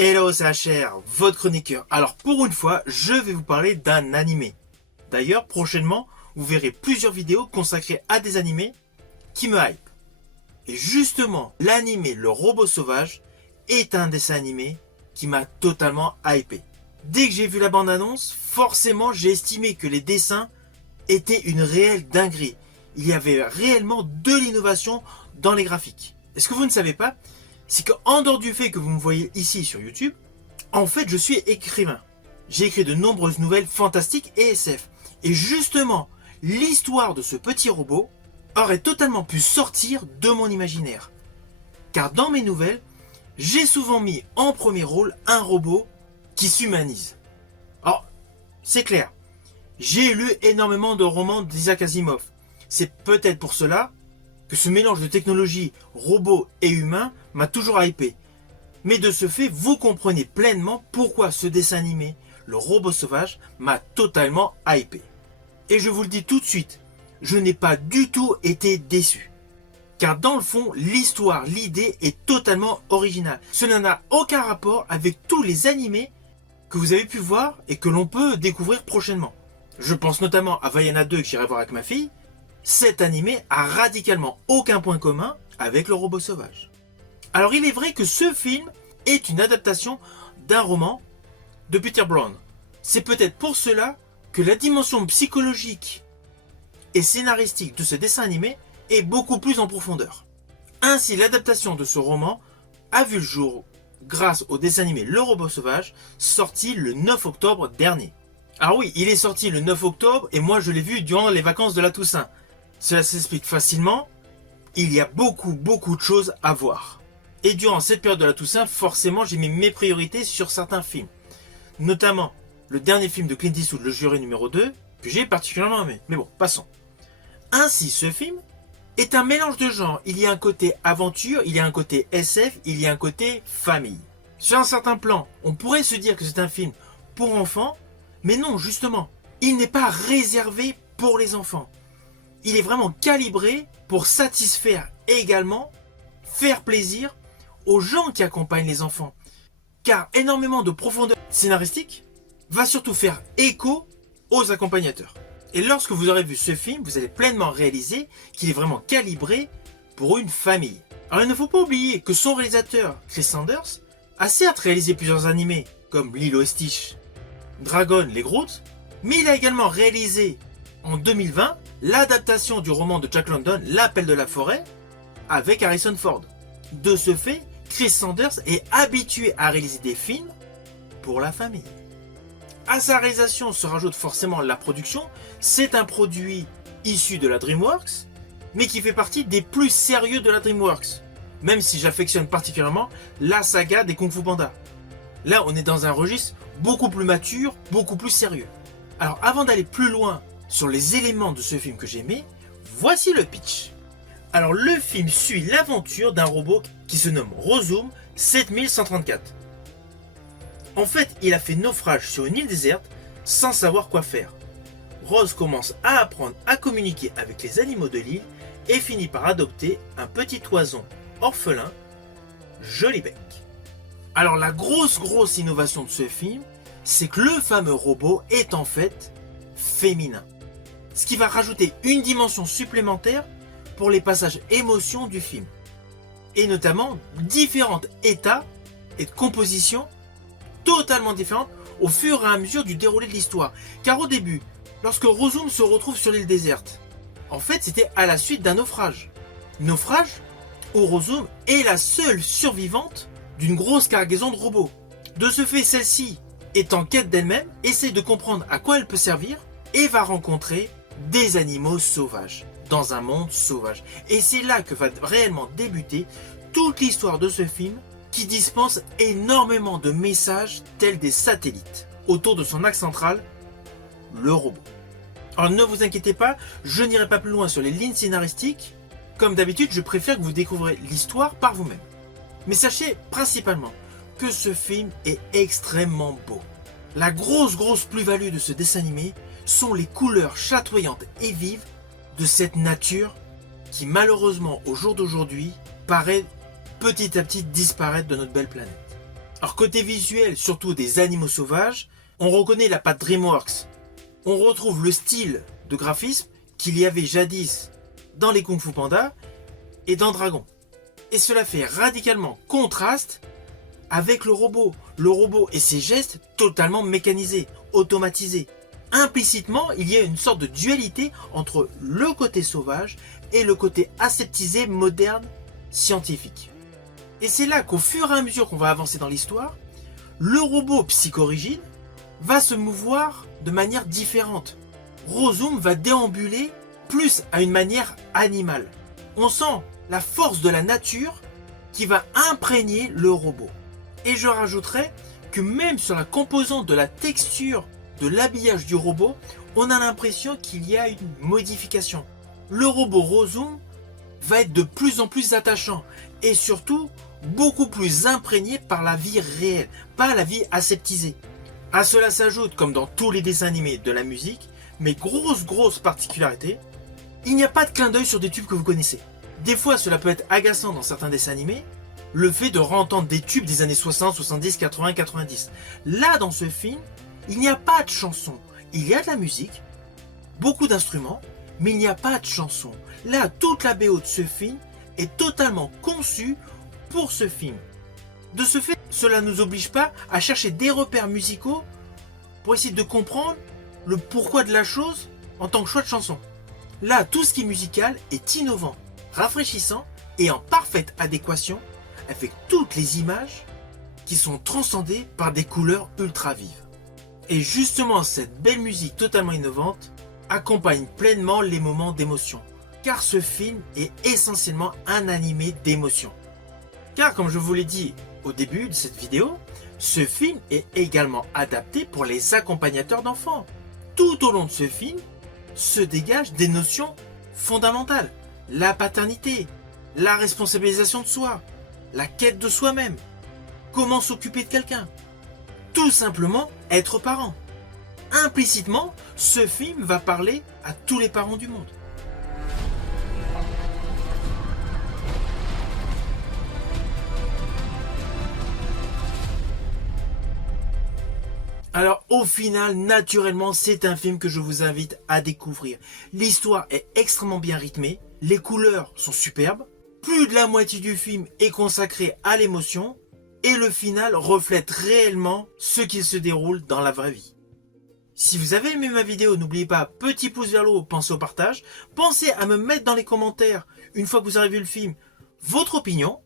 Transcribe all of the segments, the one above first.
Hello, c'est HR, votre chroniqueur. Alors pour une fois, je vais vous parler d'un animé. D'ailleurs, prochainement, vous verrez plusieurs vidéos consacrées à des animés qui me hype. Et justement, l'animé Le Robot Sauvage est un dessin animé qui m'a totalement hypé. Dès que j'ai vu la bande-annonce, forcément j'ai estimé que les dessins étaient une réelle dinguerie. Il y avait réellement de l'innovation dans les graphiques. Et ce que vous ne savez pas, c'est qu'en dehors du fait que vous me voyez ici sur YouTube, en fait je suis écrivain. J'ai écrit de nombreuses nouvelles fantastiques et SF. Et justement, l'histoire de ce petit robot aurait totalement pu sortir de mon imaginaire. Car dans mes nouvelles, j'ai souvent mis en premier rôle un robot qui s'humanise. Alors, c'est clair, j'ai lu énormément de romans d'Isaac Asimov. C'est peut-être pour cela que ce mélange de technologie, robot et humain m'a toujours hypé. Mais de ce fait, vous comprenez pleinement pourquoi ce dessin animé, Le Robot Sauvage, m'a totalement hypé. Et je vous le dis tout de suite, je n'ai pas du tout été déçu. Car dans le fond, l'histoire, l'idée est totalement originale. Cela n'a aucun rapport avec tous les animés que vous avez pu voir et que l'on peut découvrir prochainement. Je pense notamment à Vaiana 2 que j'irai voir avec ma fille. Cet animé a radicalement aucun point commun avec Le Robot Sauvage. Alors il est vrai que ce film est une adaptation d'un roman de Peter Brown. C'est peut-être pour cela que la dimension psychologique et scénaristique de ce dessin animé est beaucoup plus en profondeur. Ainsi, l'adaptation de ce roman a vu le jour grâce au dessin animé Le Robot Sauvage, sorti le 9 octobre dernier. Alors oui, il est sorti le 9 octobre et moi je l'ai vu durant les vacances de la Toussaint. Cela s'explique facilement, il y a beaucoup de choses à voir. Et durant cette période de la Toussaint, forcément j'ai mis mes priorités sur certains films. Notamment le dernier film de Clint Eastwood, Le Juré numéro 2, que j'ai particulièrement aimé. Mais bon, passons. Ainsi, ce film est un mélange de genres. Il y a un côté aventure, il y a un côté SF, il y a un côté famille. Sur un certain plan, on pourrait se dire que c'est un film pour enfants, mais non, justement, il n'est pas réservé pour les enfants. Il est vraiment calibré pour satisfaire également, faire plaisir aux gens qui accompagnent les enfants. Car énormément de profondeur scénaristique va surtout faire écho aux accompagnateurs. Et lorsque vous aurez vu ce film, vous allez pleinement réaliser qu'il est vraiment calibré pour une famille. Alors il ne faut pas oublier que son réalisateur, Chris Sanders, a certes réalisé plusieurs animés comme Lilo et Stitch, Dragon, les Groot, mais il a également réalisé en 2020 l'adaptation du roman de Jack London, L'Appel de la Forêt, avec Harrison Ford. De ce fait, Chris Sanders est habitué à réaliser des films pour la famille. À sa réalisation se rajoute forcément la production. C'est un produit issu de la DreamWorks, mais qui fait partie des plus sérieux de la DreamWorks. Même si j'affectionne particulièrement la saga des Kung Fu Panda. Là, on est dans un registre beaucoup plus mature, beaucoup plus sérieux. Alors, avant d'aller plus loin sur les éléments de ce film que j'aimais, voici le pitch. Alors, le film suit l'aventure d'un robot qui se nomme Rozoom 7134. En fait, il a fait naufrage sur une île déserte sans savoir quoi faire. Rose commence à apprendre à communiquer avec les animaux de l'île et finit par adopter un petit oiseau orphelin, Jolibec. Alors la grosse innovation de ce film, c'est que le fameux robot est en fait féminin. Ce qui va rajouter une dimension supplémentaire pour les passages émotions du film. Et notamment différents états et de compositions totalement différentes au fur et à mesure du déroulé de l'histoire. Car au début, lorsque Rozoom se retrouve sur l'île déserte, en fait c'était à la suite d'un naufrage. Naufrage où Rozoom est la seule survivante d'une grosse cargaison de robots. De ce fait, celle-ci est en quête d'elle-même, essaie de comprendre à quoi elle peut servir et va rencontrer des animaux sauvages dans un monde sauvage. Et c'est là que va réellement débuter toute l'histoire de ce film qui dispense énormément de messages tels des satellites autour de son axe central, le robot. Alors ne vous inquiétez pas, je n'irai pas plus loin sur les lignes scénaristiques. Comme d'habitude, je préfère que vous découvriez l'histoire par vous-même. Mais sachez principalement que ce film est extrêmement beau. La grosse plus-value de ce dessin animé sont les couleurs chatoyantes et vives de cette nature qui malheureusement au jour d'aujourd'hui paraît petit à petit disparaître de notre belle planète. Alors côté visuel, surtout des animaux sauvages, on reconnaît la patte DreamWorks. On retrouve le style de graphisme qu'il y avait jadis dans les Kung Fu Panda et dans Dragon. Et cela fait radicalement contraste avec le robot. Le robot et ses gestes totalement mécanisés, automatisés. Implicitement, il y a une sorte de dualité entre le côté sauvage et le côté aseptisé, moderne, scientifique. Et c'est là qu'au fur et à mesure qu'on va avancer dans l'histoire, le robot psychorigide va se mouvoir de manière différente. Rozum va déambuler plus à une manière animale. On sent la force de la nature qui va imprégner le robot. Et je rajouterais que même sur la composante de la texture de l'habillage du robot, on a l'impression qu'il y a une modification. Le robot Rozum va être de plus en plus attachant et surtout beaucoup plus imprégné par la vie réelle, pas la vie aseptisée. À cela s'ajoute, comme dans tous les dessins animés, de la musique, mais grosse particularité, il n'y a pas de clin d'œil sur des tubes que vous connaissez. Des fois, cela peut être agaçant dans certains dessins animés, le fait de re-entendre des tubes des années 60, 70, 80, 90. Là, dans ce film, il n'y a pas de chanson. Il y a de la musique, beaucoup d'instruments, mais il n'y a pas de chanson. Là, toute la BO de ce film est totalement conçue pour ce film. De ce fait, cela ne nous oblige pas à chercher des repères musicaux pour essayer de comprendre le pourquoi de la chose en tant que choix de chanson. Là, tout ce qui est musical est innovant, rafraîchissant et en parfaite adéquation avec toutes les images qui sont transcendées par des couleurs ultra vives. Et justement, cette belle musique totalement innovante accompagne pleinement les moments d'émotion, car ce film est essentiellement un animé d'émotion. Car comme je vous l'ai dit au début de cette vidéo, ce film est également adapté pour les accompagnateurs d'enfants. Tout au long de ce film se dégagent des notions fondamentales. La paternité, la responsabilisation de soi, la quête de soi-même, comment s'occuper de quelqu'un. Tout simplement être parent. Implicitement, ce film va parler à tous les parents du monde. Alors au final, naturellement, c'est un film que je vous invite à découvrir. L'histoire est extrêmement bien rythmée, les couleurs sont superbes, plus de la moitié du film est consacrée à l'émotion, et le final reflète réellement ce qu'il se déroule dans la vraie vie. Si vous avez aimé ma vidéo, n'oubliez pas, petit pouce vers le haut, pensez au partage, pensez à me mettre dans les commentaires, une fois que vous aurez vu le film, votre opinion,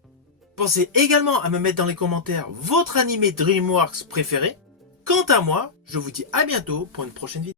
pensez également à me mettre dans les commentaires votre animé DreamWorks préféré. Quant à moi, je vous dis à bientôt pour une prochaine vidéo.